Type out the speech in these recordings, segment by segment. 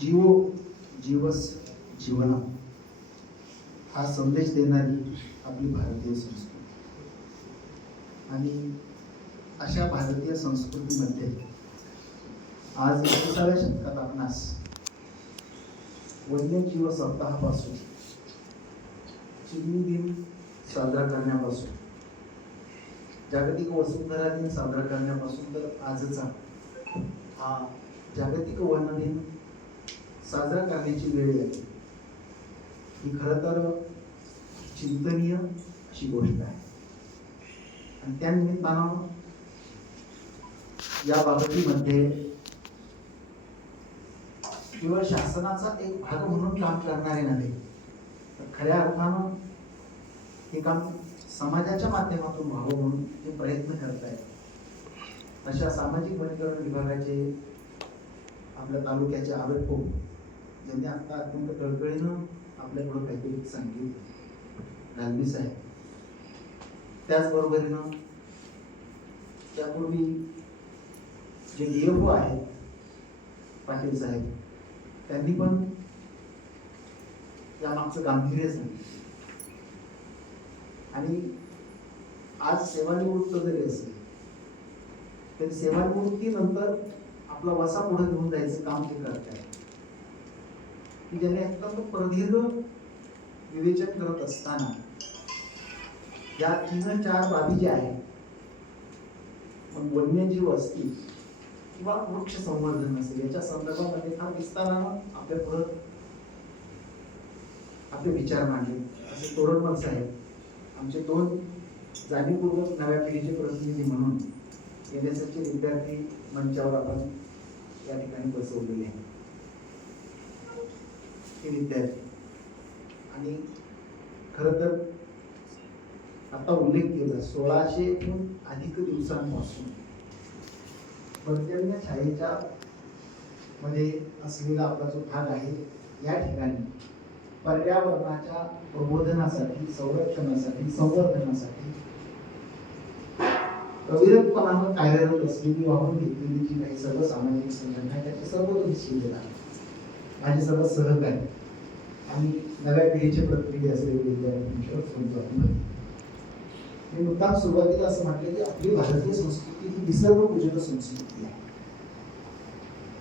जीवो जीवस जीवना. हा संदेश देणारी आपली भारतीय संस्कृती. आणि अशा भारतीय संस्कृतीमध्ये आज एकविसाव्या शतकात आपणास वन्यजीव सप्ताहापासून चिमणी दिन साजरा करण्यापासून जागतिक वसुंधरा दिन साजरा करण्यापासून तर आजचा हा जागतिक वन दिन साजरा करण्याची वेळ आहे ही खरं तर चिंतनीय अशी गोष्ट आहे. आणि त्या निमित्तानं या बाबतीमध्ये केवळ शासनाचा एक भाग म्हणून काम करणारे नव्हे तर खऱ्या अर्थानं हे काम समाजाच्या माध्यमातून व्हावं म्हणून ते प्रयत्न करत आहेत. अशा सामाजिक वनीकरण विभागाचे आपल्या तालुक्याचे आरोप ज्यांनी आता अत्यंत कळकळीनं आपल्याकडं काहीतरी सांगितलं. गांधी साहेब. त्याचबरोबरीनं त्यापूर्वी जे डी एफ ओ आहेत पाटील साहेब त्यांनी पण यामागचं गांभीर्य सांगितलं. आणि आज सेवानिवृत्त जरी असेल तरी सेवानिवृत्तीनंतर आपला वसा पुढे घेऊन जायचं काम ते करत आहे की ज्याने तो प्रदीर्घ विवेचन करत असताना या तीन चार बाबी ज्या आहेत मग वन्यजीव असतील किंवा वृक्ष संवर्धन असेल याच्या संदर्भामध्ये फार विस्तारानं आपल्या पुढं आपले विचार मांडले. असे तोरणमल साहेब आमचे दोन जाणीवपूर्वक नव्या पिढीचे प्रतिनिधी म्हणून एन एस एसचे विद्यार्थी मंचावर आपण या ठिकाणी बसवलेले आहे हे विद्यार्थी. आणि खरं तर आता उल्लेख केला सोळाशेहून अधिक दिवसांपासून पर्जन्य शाळेच्या मध्ये असलेला आपला जो भाग आहे या ठिकाणी पर्यावरणाच्या प्रबोधनासाठी संरक्षणासाठी संवर्धनासाठी अविरतपणानं कार्यरत असलेली वाहून घेतलेली जी काही सर्व सामाजिक संघटना आहे त्याचे सर्व शिल्लक आहे. माझे सर्व सहकारी आणि नव्या पिढीचे प्रतिनिधी असलेले विद्यार्थ्यांच्यावर फोन मी मुद्दाम सुरुवातीला असं म्हटलं की आपली भारतीय संस्कृती ही निसर्ग पूजक संस्कृती आहे.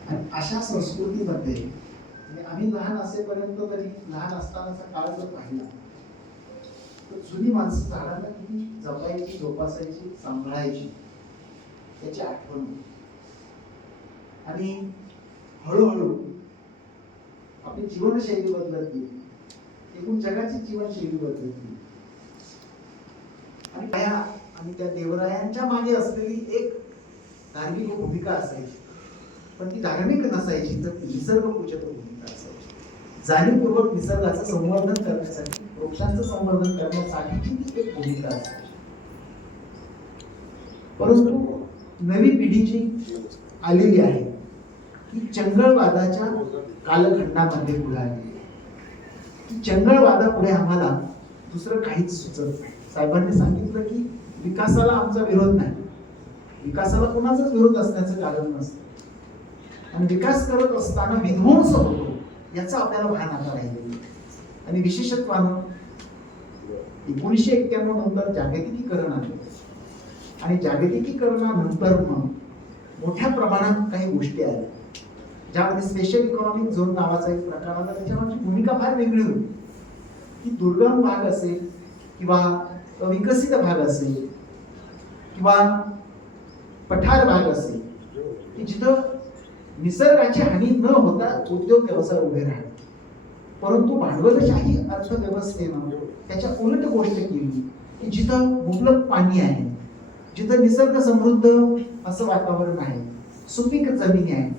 आणि अशा संस्कृतीमध्ये म्हणजे आम्ही लहान असेपर्यंत तरी लहान असतानाचा काळ जर पाहिला तर जुनी माणसं झाडांना किती जपायची जोपासायची सांभाळायची त्याची आठवण आणि हळूहळू आपली जीवनशैली बदलत. गेली एकूण जगाची जीवनशैली बदलत. गेली आणि त्या आणि त्या देवरायांच्या मागे असलेली एक धार्मिक भूमिका असायची. पण ती धार्मिक नसायची तर निसर्ग पूजक भूमिका असायची. जाणीवपूर्वक निसर्गाचं संवर्धन करण्यासाठी वृक्षांचं संवर्धन करण्यासाठीची ती एक भूमिका असायची. परंतु नवी पिढी जी आलेली आहे. ती चंगळवादाच्या कालखंडामध्ये पुढे की आहे चंगळवादापुढे आम्हाला दुसरं काहीच सुचत नाही. साहेबांनी सांगितलं की विकासाला आमचा विरोध नाही. विकासाला कोणाचाच विरोध असण्याचं कारण नसतं. आणि विकास करत असताना विध्वंस होतो याचं आपल्याला भान आता राहिलेलं आणि विशेषत्वानं एकोणीसशे एक्क्याण्णव नंतर जागतिकीकरण आलं. आणि जागतिकीकरणानंतर मग मोठ्या प्रमाणात काही गोष्टी आल्या. ज्यामध्ये स्पेशल इकॉनॉमिक झोन नावाचा एक प्रकार होता. त्याच्यामध्ये भूमिका फार वेगळी होती. की दुर्गम भाग असेल किंवा विकसित भाग असेल किंवा पठार भाग असेल की जिथं निसर्गाची हानी न होता उद्योग व्यवसाय उभे राहणार परंतु भांडवलशाही अर्थव्यवस्थेनं त्याच्या उलट गोष्ट केली की जिथं मुबलक पाणी आहे जिथं निसर्ग समृद्ध असं वातावरण आहे सुपीक जमिनी आहे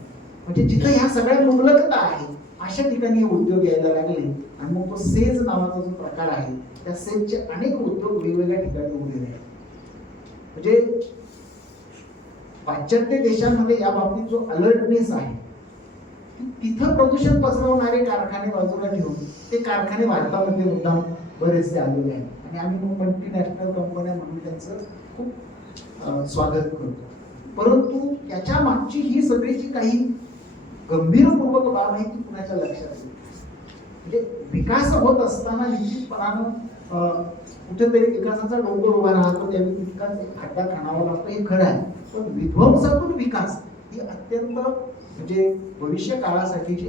म्हणजे जिथं ह्या सगळ्या मुबलकता आहे अशा ठिकाणी उद्योग यायला लागले. आणि मग तो सेज नावाचा जो प्रकार आहे त्या सेजचे अनेक उद्योग वेगवेगळ्या ठिकाणी उभे राहिले. म्हणजे पाश्चात्य देशांमध्ये या बाबतीत जो अलर्टनेस आहे तिथं प्रदूषण पसरवणारे कारखाने बाजूला ठेवून ते कारखाने भारतामध्ये मुद्दाम बरेचसे आलेले आहेत. आणि आम्ही मग मल्टीनॅशनल कंपन्या म्हणून त्यांचं खूप स्वागत करतो. परंतु त्याच्या मागची ही सगळी जी काही गंभीरपूर्वक बाब आहे ती कुणाच्या लक्षात येईल म्हणजे विकास होत असताना निश्चितपणानं कुठेतरी विकासाचा डोंगर उभा राहतो त्यावेळी तितकाच एक खड्डा खाणावा लागतो हे खरं आहे. पण विध्वंसातून विकास ही अत्यंत म्हणजे भविष्य काळासाठीची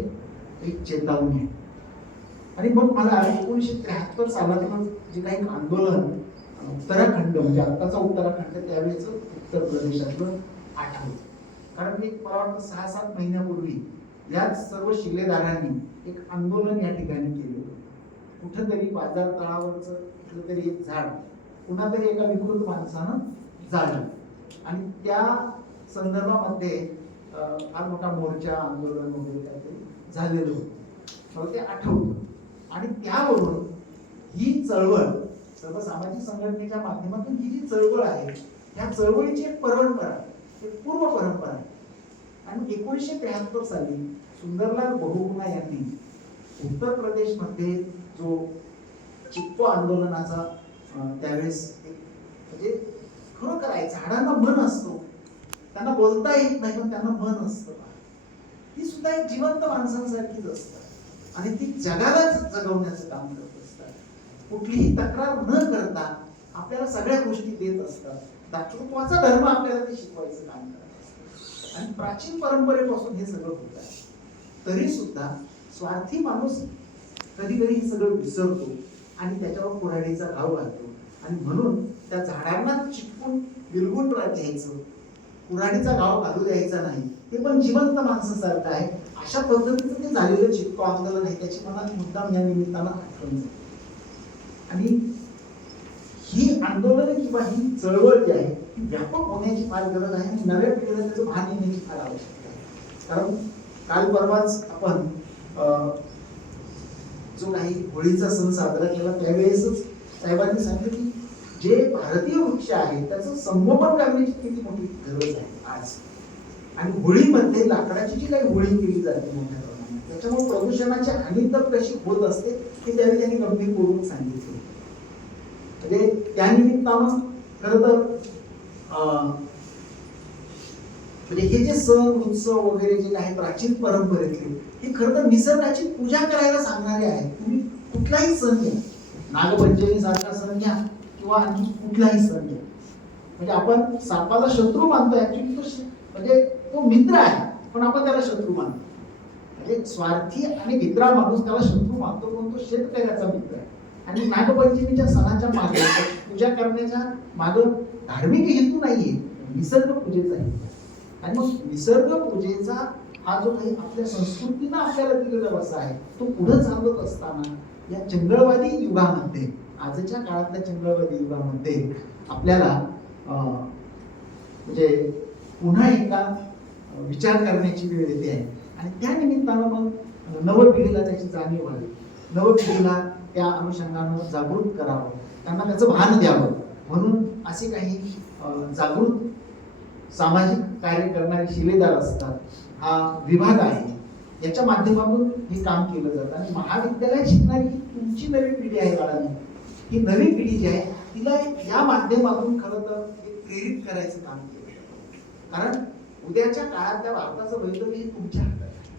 एक चेतावणी आहे. आणि मग मला एकोणीसशे त्र्याहत्तर सालातलं जे काही आंदोलन उत्तराखंड म्हणजे आत्ताचा उत्तराखंड त्यावेळेच उत्तर प्रदेशातलं आठवतं कारण एक मला वाटतं सहा सात महिन्यापूर्वी याच सर्व शिलेदारांनी एक आंदोलन या ठिकाणी केलं कुठंतरी बाजार तळावरचं कुठलं तरी एक झाड कुणातरी एका विकृत माणसानं जाळलं आणि त्या संदर्भामध्ये फार मोठा मोर्चा आंदोलन वगैरे काहीतरी झालेलं होतं. मला ते आठवतं. आणि त्यावरून ही चळवळ सर्व सामाजिक संघटनेच्या माध्यमातून ही जी चळवळ आहे या चळवळीची एक परंपरा एक पूर्व परंपरा आहे. आणि एकोणीसशे त्र्याहत्तर साली सुंदरलाल बहुगुणा यांनी उत्तर प्रदेशमध्ये जो चिप्पो आंदोलनाचा त्यावेळेस एक म्हणजे खरोखर आहे झाडांना मन असतो. त्यांना बोलता येत नाही पण त्यांना मन असतं. ती सुद्धा एक जिवंत माणसांसारखीच असतात. आणि ती जगालाच जगवण्याचं काम करत असतात. कुठलीही तक्रार न करता आपल्याला सगळ्या गोष्टी देत असतात. दातृत्वाचा धर्म आपल्याला ते शिकवायचं काम करत असतं. आणि प्राचीन परंपरेपासून हे सगळं होत आहे. तरी सुद्धा स्वार्थी माणूस कधी कधी हे सगळं विसरतो आणि त्याच्यावर कुऱ्हाडीचा घाव घालतो. आणि म्हणून त्या झाडांना चिटकून विलगून रा- घ्यायचं कुऱ्हाडीचा घाव घालू द्यायचा नाही. ते पण जिवंत माणसासारखं आहे. अशा पद्धतीचं ते झालेलं चिटको आंदोलन आहे त्याची मला मुद्दाम या निमित्तानं आठवण आणि ही आंदोलन किंवा ही चळवळ जी आहे ती व्यापक होण्याची फार गरज आहे आणि नव्या पिढीला त्याचं भान येण्याची फार आवश्यकता आहे. कारण काल परवाच आपण अं, जो काही होळीचा सण साजरा केला त्यावेळेसच साहेबांनी सांगितलं की जे भारतीय वृक्ष आहे त्याचं संगोपन करण्याची किती मोठी गरज आहे आज. आणि होळीमध्ये लाकडाची जी काही होळी केली जाते मोठ्या प्रमाणात त्याच्यामुळे प्रदूषणाची हानी तर कशी होत असते हे त्यावेळी त्यांनी गंभीरपूर्वक सांगितलं. म्हणजे त्या निमित्तानं खरं तर अं, म्हणजे हे जे सण उत्सव वगैरे जे काही प्राचीन परंपरेतले हे खरं तर निसर्गाची पूजा करायला सांगणारे आहेत. तुम्ही कुठलाही सण घ्या. नागपंचमी सारखा सण घ्या किंवा आणखी कुठलाही सण घ्या. म्हणजे आपण सापाला शत्रू मानतो ऍक्च्युली तो म्हणजे तो मित्र आहे पण आपण त्याला शत्रू मानतो. म्हणजे स्वार्थी आणि मित्रा माणूस त्याला शत्रू मानतो पण तो शेतकऱ्याचा मित्र आहे. आणि नागपंचमीच्या सणाच्या मागे पूजा करण्याच्या माग धार्मिक हेतू नाहीये निसर्ग पूजेचा हेतू आहे. आणि मग निसर्ग पूजेचा हा जो काही आपल्या संस्कृतीनं आपल्याला दिलेला वसा आहे तो पुढे चालवत असताना या चंगळवादी युगामध्ये आजच्या काळातल्या चंगळवादी युगामध्ये आपल्याला म्हणजे पुन्हा एकदा विचार करण्याची वेळ येते आहे आणि त्या निमित्तानं मग नवपिढीला त्याची जाणीव व्हावी नवपिढीला त्या अनुषंगानं जागृत करावं. त्यांना त्याचं भान द्यावं. म्हणून असे काही जागृत सामाजिक कार्य करणारे शिलेदार असतात. हा विभाग आहे. याच्या माध्यमातून हे काम केलं जातं. आणि महाविद्यालयात शिकणारी ही तुमची नवी पिढी आहे बाळांनी. ही नवी पिढी जी आहे तिला या माध्यमातून खरं तर हे प्रेरित करायचं काम केलं जातं. कारण उद्याच्या काळातल्या भारताचं भवितव्य हे तुमच्या हातात आहे.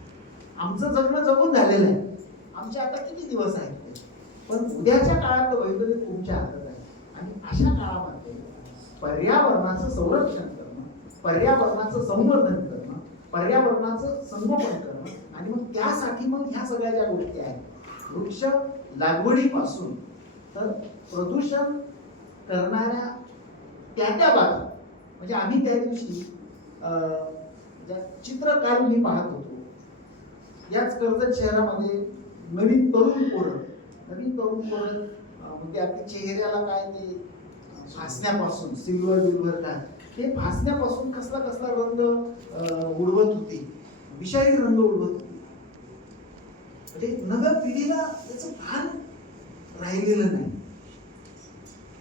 आमचं जगणं जगून झालेलं आहे. आमचे आता किती दिवस आहेत? पण उद्याच्या काळातलं भवितव्य तुमच्या हातात आहे. आणि अशा काळामध्ये पर्यावरणाचं संरक्षण करणं पर्यावरणाचं संवर्धन करणं पर्यावरणाचं संगोपन करणं आणि मग त्यासाठी मग ह्या सगळ्या ज्या गोष्टी आहेत वृक्ष लागवडीपासून तर प्रदूषण करणाऱ्या त्या त्या बाबी म्हणजे आम्ही त्या दिवशी ज्या चित्रकार मी पाहत होतो याच कर्जत शहरामध्ये नवीन तरुण पोरं नवीन करून परत म्हणजे आपल्या चेहऱ्याला काय ते फासण्यापासून सिल्वर बिल्वर काय ते फासण्यापासून कसला कसला रंग उडवत होते. विषारी रंग उडवत होते. म्हणजे नव्या पिढीला त्याचं भान राहिलेलं नाही.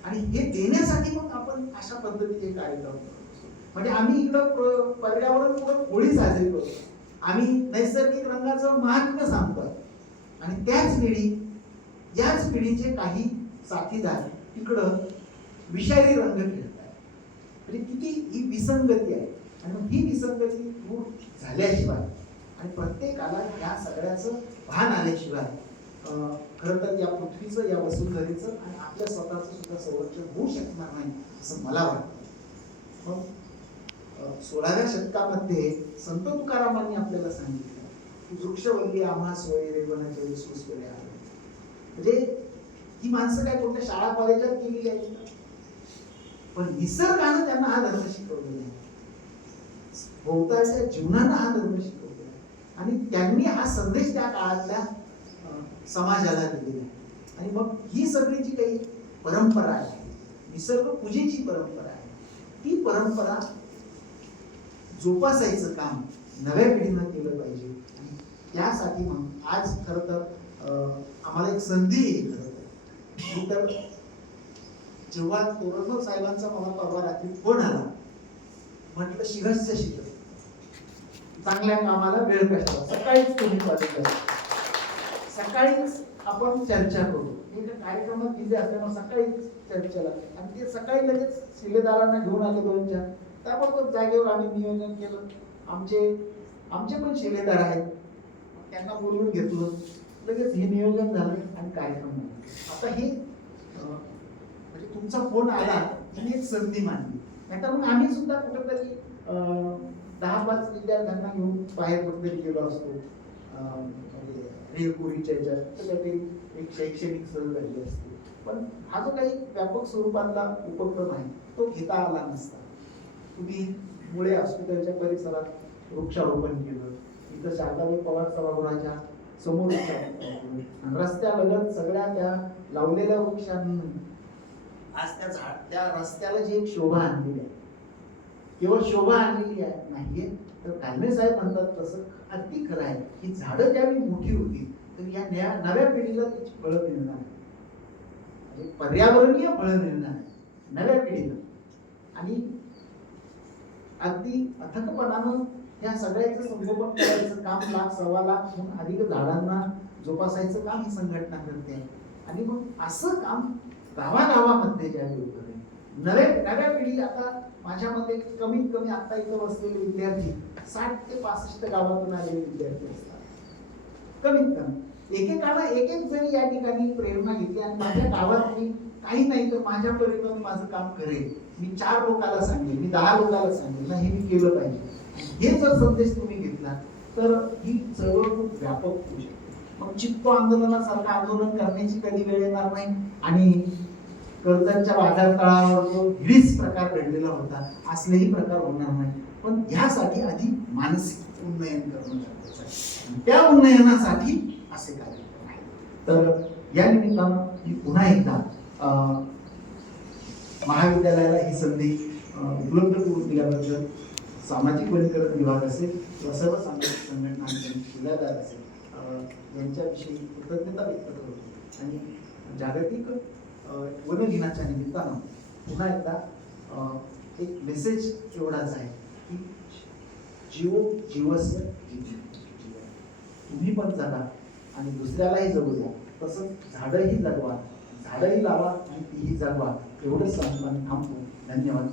आणि हे देण्यासाठी मग आपण अशा पद्धतीचे कार्यक्रम करतो. म्हणजे आम्ही इकडं पर्यावरण पूर्ण होळी साजरी करतो. आम्ही नैसर्गिक रंगाचं महात्म्य सांगतोय. आणि त्याच वेळी याच पिढीचे काही साथीदार तिकडं विषारी रंग खेळतात म्हणजे किती ही विसंगती आहे. आणि मग ही विसंगती दूर झाल्याशिवाय आणि प्रत्येकाला या सगळ्याचं भान आल्याशिवाय खरं तर या पृथ्वीचं या वसुंधरेचं आणि आपल्या स्वतःचं सुद्धा संरक्षण होऊ शकणार नाही असं मला वाटतं. मग सोळाव्या शतकामध्ये संत तुकारामांनी आपल्याला सांगितलं की वृक्षवल्ली आम्हा सोय रेवनाच्या विश्वस आहे म्हणजे ही माणसं काय कोणत्या शाळा कॉलेजात गेली आहेत? पण निसर्गानं त्यांना हा धर्म शिकवलेला आहे. भोवताच्या जीवनानं हा धर्म शिकवलेला आहे. आणि त्यांनी हा संदेश त्या काळातल्या समाजाला दिलेला आहे. आणि मग ही सगळी जी काही परंपरा आहे निसर्ग पूजेची परंपरा आहे ती परंपरा जोपासायचं काम नव्या पिढीनं केलं पाहिजे. आणि त्यासाठी मग आज खरं तर आम्हाला एक संधी तर जेव्हा तोरणगाव साहेबांचा मला परवा रात्री फोन आला म्हटलं शिरस्य शिकल चांगल्या कामाला वेळ कशाला? सकाळीच तुम्ही सकाळीच आपण चर्चा करू. मी कार्यक्रमात बिझी असल्यामुळे सकाळीच चर्चेला आणि ते सकाळी लगेच शिलेदारांना घेऊन आले दोन चार. त्याबरोबर जागेवर आम्ही नियोजन केलं. आमचे आमचे पण शिलेदार आहेत. त्यांना बोलवून घेतलं. लगेच हे नियोजन झालं आणि कार्यक्रम आता हे म्हणजे तुमचा फोन आला ही एक संधी मानली नाहीतर मग आम्ही सुद्धा कुठेतरी दहा पाच विद्यार्थ्यांना घेऊन बाहेर कुठेतरी गेलो असतो. म्हणजे रेकोरीच्या याच्यात. ह्याच्यात तर एक शैक्षणिक सहल झाली असते. पण हा जो काही व्यापक स्वरूपातला उपक्रम आहे तो घेता आला नसता. तुम्ही मुळे हॉस्पिटलच्या परिसरात वृक्षारोपण केलं. इथं शारदाबाई पवार सभागृहाच्या समोर रस्त्यालगत सगळ्या त्या लावलेल्या वृक्षांनी आज त्या झाड त्या रस्त्याला जी एक शोभा आणलेली आहे. केवळ शोभा आणलेली आहे नाहीये. तर कालमे साहेब म्हणतात तसं अगदी खरं आहे. की झाडं ज्यावेळी मोठी होती तर या न्या- नव्या पिढीला त्याची फळं मिळणार आहे म्हणजे पर्यावरणीय फळं मिळणार आहे नव्या पिढीला. आणि अगदी अथकपणानं या सगळ्याचं संगोपन करायचं काम लाख सव्वा लाख अधिक झाडांना जोपासायचं काम ही संघटना करते. आणि मग असं काम गावागावामध्ये ज्यावेळी होतं आहे, नव्या नव्या पिढी आता माझ्या मते कमीत कमी आता इथं बसलेले विद्यार्थी साठ ते पासष्ट गावातून आलेले विद्यार्थी असतात. कमीत कमी. एकेकाला एक एक जरी या ठिकाणी प्रेरणा घेतली आणि माझ्या गावात मी काही नाही तर माझ्या परीनं माझं काम करेल. मी चार लोकाला सांगेल मी दहा लोकाला सांगेल ना हे मी केलं पाहिजे. हे जर संदेश तुम्ही घेतला तर ही चळवळ खूप व्यापक होऊ शकते. मग चित्तो आंदोलनासारखं आंदोलन करण्याची कधी वेळ येणार नाही? आणि कर्जतच्या बाजार तळावर जो हिडीस प्रकार घडलेला होता असलेही प्रकार होणार नाही. पण ह्यासाठी आधी मानसिक उन्नयन करणं गरजेचं आहे. त्या उन्नयनासाठी असे कार्यक्रम आहेत. तर या निमित्तानं मी पुन्हा एकदा महाविद्यालयाला ही संधी उपलब्ध करून दिल्याबद्दल सामाजिक वनीकरण विभाग असेल किंवा सर्व सामाजिक संघटना असेल जिल्हादार असेल यांच्याविषयी कृतज्ञता व्यक्त करतो. आणि जागतिक वन दिनाच्या निमित्तानं पुन्हा एकदा एक मेसेज एवढाच आहे की जीव जीवस्य तुम्ही पण जगा आणि दुसऱ्यालाही जगू द्या. तसंच झाडंही जगवा झाडंही लावा आणि तीही जगवा. एवढंच सांगून आम्ही थांबतो. धन्यवाद.